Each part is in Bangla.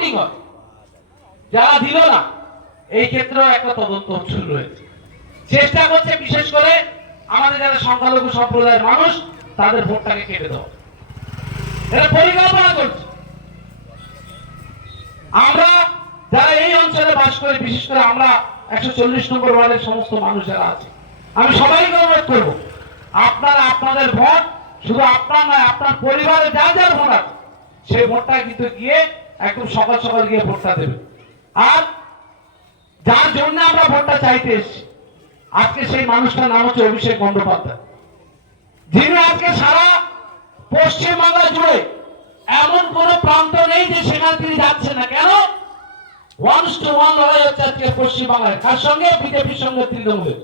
কাউন্টিং হয়, যারা দিল না এই ক্ষেত্রেও একটা তদন্ত শুরু হয়েছে। চেষ্টা করছে বিশেষ করে আমাদের যারা সংখ্যালঘু সম্প্রদায়ের মানুষ তাদের ভোটটাকে কেটে দেওয়া, এরা পরিকল্পনা করছে। আমরা যারা এই অঞ্চলে বাস করি, বিশেষ করে আমরা 140 নম্বর ওয়ার্ডের সমস্ত মানুষ যারা আছে, আমি সবাইকে অনুরোধ করব, আপনারা আপনাদের ভোট শুধু আপনার নয়, আপনার পরিবারে যার যার ভোট আছে সেই ভোটটা কিন্তু গিয়ে একদম সকাল সকাল গিয়ে ভোটটা দেবে। আর যার জন্য আমরা ভোটটা চাইতে এসেছি আজকে সেই মানুষটার নাম হচ্ছে অভিষেক বন্দ্যোপাধ্যায়, যিনি আজকে সারা পশ্চিমবাংলা জুড়ে এমন কোন প্রান্ত নেই যে সেখানে তিনি যাচ্ছেন না। কেন? 1-to-1 লড়াই হচ্ছে আজকে পশ্চিমবাংলায়। কার সঙ্গে? বিজেপির সঙ্গে তৃণমূলের।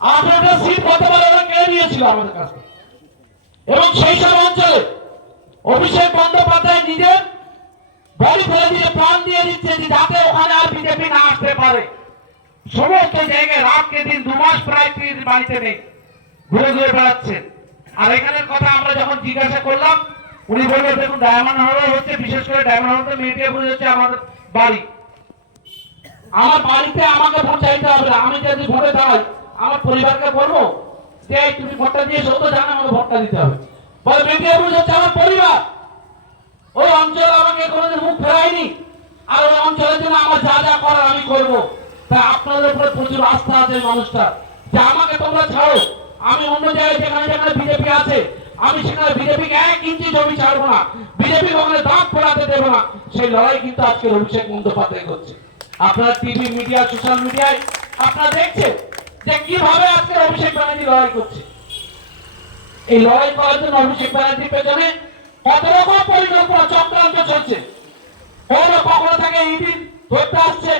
18টা সিট গতবার ওরা কেড়ে নিয়েছিল আমাদের কাছে, এবং সেই সব অঞ্চলে অভিষেক বন্দ্যোপাধ্যায় নিজের বডি ফেলে দিয়ে প্রাণ দিয়ে দিচ্ছে যে যাতে ওখানে আর বিজেপি না আসতে পারে। সমস্ত জায়গায় রাতকে দিন 2 মাস প্রায় তিনি বাড়িতে নেই, ঘুরে ঘুরে বেড়াচ্ছেন। আর এখানের কথা আমরা যখন জিজ্ঞাসা করলাম উনি বললেন দেখুন ডায়মন্ড হারবার হচ্ছে, বিশেষ করে ডায়মন্ড হারবার মেয়েকে বুঝে হচ্ছে আমাদের বাড়ি, আমার বাড়িতে আমাকে ভোট চাইতে হবে না। আমি যদি ভোটে দাঁড়াই আমার পরিবারকে বলবো যে তুমি ভোটটা দিয়ে সত্য জানো আমাকে ভোটটা দিতে হবে। বলে মেয়েকে বুঝে হচ্ছে আমার পরিবার, ওই অঞ্চল আমাকে কোনোদিন মুখ ফেরায়নি, আর ওই অঞ্চলের জন্য আমার যা যা করার আমি করবো। তাই আপনাদের উপরে প্রচুর আস্থা আছে মানুষটা, যে আমাকে তোমরা ছাড়ো, আমি অন্য জায়গায় যেখানে যেখানে বিজেপি আছে আমি সেখানে বিজেপিকে 1 ইঞ্চি জমি ছাড়বো না, বিজেপি ওখানে দাঁত ফোড়াতে দেবো না। সেই লড়াই কিন্তু আজকে অভিষেক বন্দ্যোপাধ্যায় করছে। আপনারা টিভি মিডিয়া সোশ্যাল মিডিয়ায় আপনারা দেখছেন যে কিভাবে আজকে অভিষেক ব্যানার্জি লড়াই করছে। এই লড়াই করার জন্য অভিষেক ব্যানার্জির পেছনে কত রকম পরিকল্পনা চক্রান্ত চলছে। কখনো থেকে ইডি ধরতে আসছে,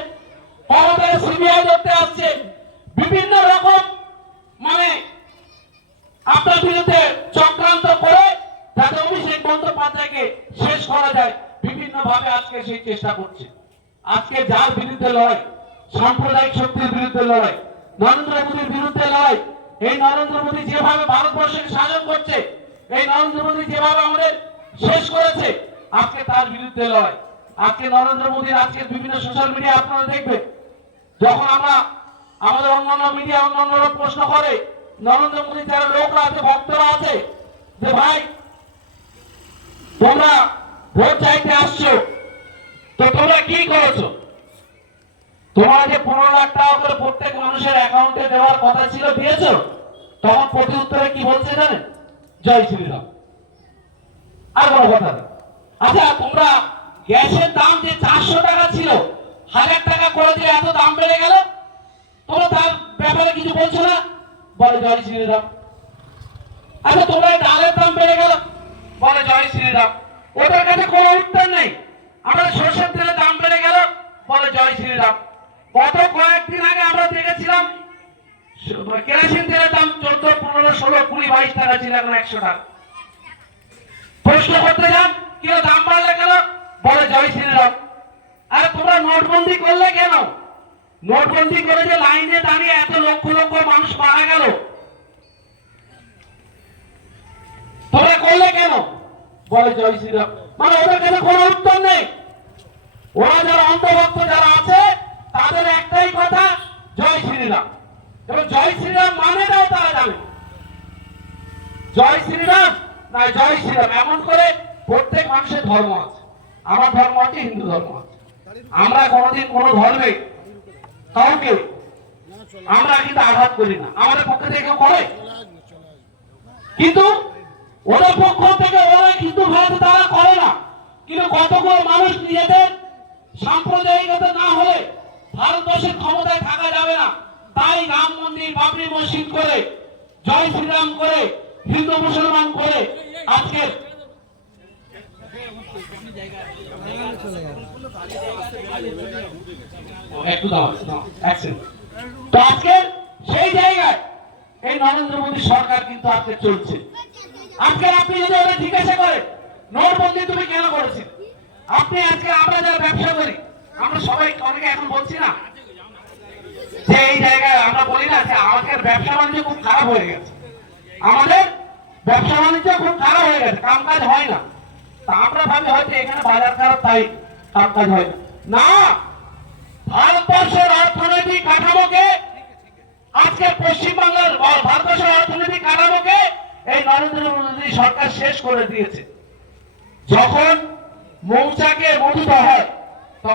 কখনো থেকে সিবিআই ধরতে আসছে, বিভিন্ন রকম মানে আপনার বিরুদ্ধে চক্রান্ত করে যাতে অভিষেক বন্দ্যোপাধ্যায়কে শেষ করা যায়, বিভিন্ন ভাবে আজকে সেই চেষ্টা করছে। আজকে যার বিরুদ্ধে লড়াই, সাম্প্রদায়িক শক্তির বিরুদ্ধে লড়াই, নরেন্দ্র মোদীর বিরুদ্ধে লড়াই, এই নরেন্দ্র মোদী যেভাবে ভারতবর্ষকে শাসন করছে, এই নরেন্দ্র মোদী যেভাবে আমাদের শেষ করেছে, আজকে তার বিরুদ্ধে লড়াই। আজকে নরেন্দ্র মোদীর আজকে বিভিন্ন সোশ্যাল মিডিয়া আপনারা দেখবেন, যখন আমরা আমাদের অন্যান্য মিডিয়া অন্যান্য প্রশ্ন করে নরেন্দ্র মোদী যারা লোকরা আছে, ভক্তরা আছে, যে ভাই তোমরা ভোট চাইতে আসছো তো তোমরা কি করেছো? তোমরা যে 15 লাখ টাকা করে প্রত্যেক মানুষের অ্যাকাউন্টে দেওয়ার কথা ছিল দিয়েছো? তখন প্রতি উত্তরে কি বলছে জানেন? জয় শ্রীরাম। আর কোনো কথা নেই। আচ্ছা তোমরা গ্যাসের দাম যে 400 টাকা ছিল 1000 টাকা করে দিয়ে এত দাম বেড়ে গেল, তোমরা তার ব্যাপারে কিছু বলছো না? বলে জয় শ্রীরাম। আচ্ছা তোমরা ডালের দাম বেড়ে গেল, বলে জয় শ্রীরাম। ওদের কাছে কোনো উত্তর নেই। আমাদের সরষের তেলের দাম বেড়ে গেল, বলে জয় শ্রীরাম। গত কয়েকদিন আগে আমরা দেখেছিলাম কেরোসিন তেলের দাম 14, 15, 16, 20, 22 টাকা ছিল, এখন 100 টাকা। প্রশ্ন করতে যান কেউ দাম বাড়লে কেন, বলে জয় শ্রীরাম। আরে তোমরা নোটবন্দি করলে কেন? নোটবন্দি করে যে লাইনে দাঁড়িয়ে এত লক্ষ লক্ষ মানুষ মারা গেল, তোমরা করলে কেন? বলে জয় শ্রীরাম। মানে ওদের কাছে কোনো উত্তর নেই। ওরা যারা অন্তর্ভুক্ত যারা আছে তাদের একটাই কথা, জয় শ্রীরাম। এবং জয় শ্রীরাম মানেটাও তারা জানে, জয় শ্রীরাম না জয় শ্রীরাম। এমন করে প্রত্যেক মানুষের ধর্ম আছে। আমার ধর্ম আছে, হিন্দু ধর্ম আছে। আমরা কোনোদিন কোনো ধর্মে কাউকে আমরা কিন্তু আঘাত করি না, আমাদের পক্ষ থেকে কেউ করে। কিন্তু ওদের পক্ষ থেকে ওরা হিন্দু ভারতে তারা করে না। কিন্তু কতগুলো মানুষ নিজেদের সাম্প্রদায়িকতা না হলে ভারতবর্ষের ক্ষমতায় থাকা যাবে না, তাই রাম মন্দির, বাবরি মসজিদ করে, জয় শ্রীরাম করে, হিন্দু মুসলমান করে আজকে একটু দাও তো আজকে সেই জায়গায় এই নরেন্দ্র মোদী সরকার কিন্তু আজকে চলছে। আজকে আপনি যদি ওদের জিজ্ঞাসা করেন নোটবন্দি তুমি কেন করেছেন, আপনি আজকে আমরা যারা ব্যবসা করি আমরা সবাই অনেকে এখন বলছি না যে এই জায়গায় আমরা বলি না যে আমাদের ব্যবসা বাণিজ্য খুব খারাপ হয়ে গেছে, আমাদের ব্যবসা বাণিজ্য খুব খারাপ হয়ে গেছে, কামকাজ হয় না। তা আমরা ভাবি হয়তো এখানে বাজার খারাপ তাই কাজ হয় না। ভারতবর্ষের অর্থনৈতিক কাঠামোকে আজকে পশ্চিমবাংলার ভারতবর্ষের অর্থনৈতিক কাঠামোকে এই নরেন্দ্র মোদী সরকার শেষ করে দিয়েছে। যখন মৌচাকে মধু হয়